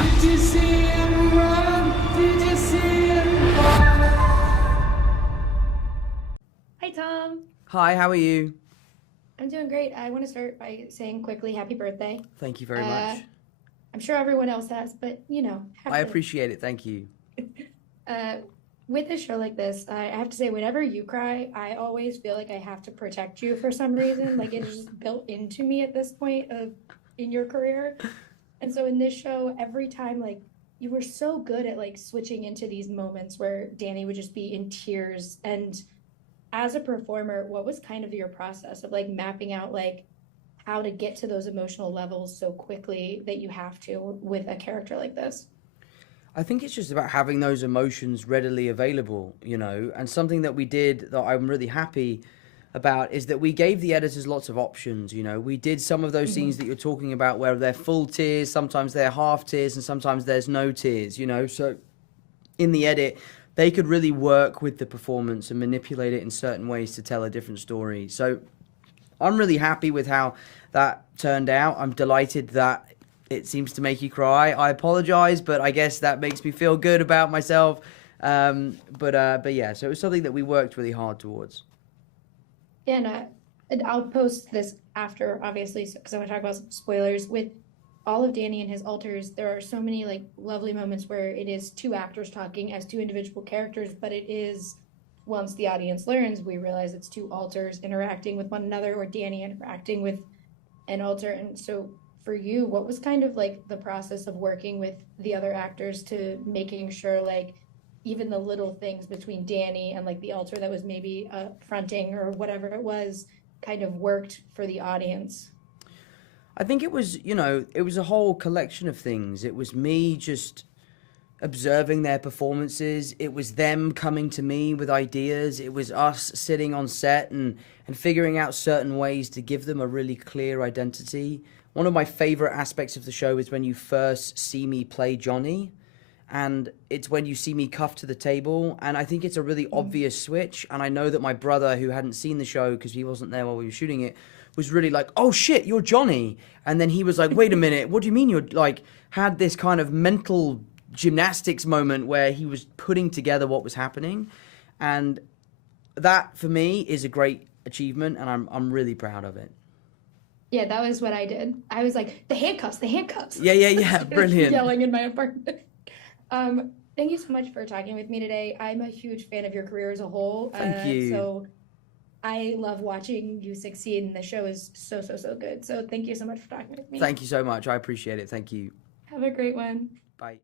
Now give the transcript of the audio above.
Did you see him run? Did you see him Hi, Tom. Hi, how are you? I'm doing great. I want to start by saying quickly happy birthday. Thank you very Uh, much. I'm sure everyone else has, but have I to. appreciate it. Thank you. Uh, with a show like this, I have to say, whenever you cry, I always feel like I have to protect you for some reason. Like it's just built into me at this point of in your career. And so in this show, every time, like you were so good at like switching into these moments where Danny would just be in tears. And as a performer, what was kind of your process of like mapping out like how to get to those emotional levels so quickly that you have to with a character like this? I think it's just about having those emotions readily available, and something that we did that I'm really happy about is that we gave the editors lots of options. We did some of those scenes that you're talking about where they're full tears, sometimes they're half tears, and sometimes there's no tears. So in the edit, they could really work with the performance and manipulate it in certain ways to tell a different story. So I'm really happy with how that turned out. I'm delighted that it seems to make you cry. I apologize, but I guess that makes me feel good about myself. But yeah, so it was something that we worked really hard towards. And I'll post this after, obviously, because I want to talk about some spoilers. With all of Danny and his alters, there are so many like lovely moments where it is two actors talking as two individual characters, but it is once the audience learns, we realize it's two alters interacting with one another, or Danny interacting with an alter. And so for you, what was kind of like the process of working with the other actors to making sure like even the little things between Danny and like the alter that was maybe fronting or whatever it was kind of worked for the audience? I think it was a whole collection of things. It was me just observing their performances. It was them coming to me with ideas. It was us sitting on set and figuring out certain ways to give them a really clear identity. One of my favorite aspects of the show is when you first see me play Johnny, and it's when you see me cuffed to the table, and I think it's a really obvious switch. And I know that my brother, who hadn't seen the show because he wasn't there while we were shooting it, was really like, oh shit, you're Johnny. And then he was like, wait a minute, what do you mean you're like, had this kind of mental gymnastics moment where he was putting together what was happening. And that for me is a great achievement, and I'm really proud of it. Yeah, that was what I did. I was like, the handcuffs, the handcuffs. Yeah, brilliant. Yelling in my apartment. Thank you so much for talking with me today. I'm a huge fan of your career as a whole. Thank you. So I love watching you succeed, and the show is so, so, so good. So thank you so much for talking with me. Thank you so much. I appreciate it. Thank you. Have a great one. Bye.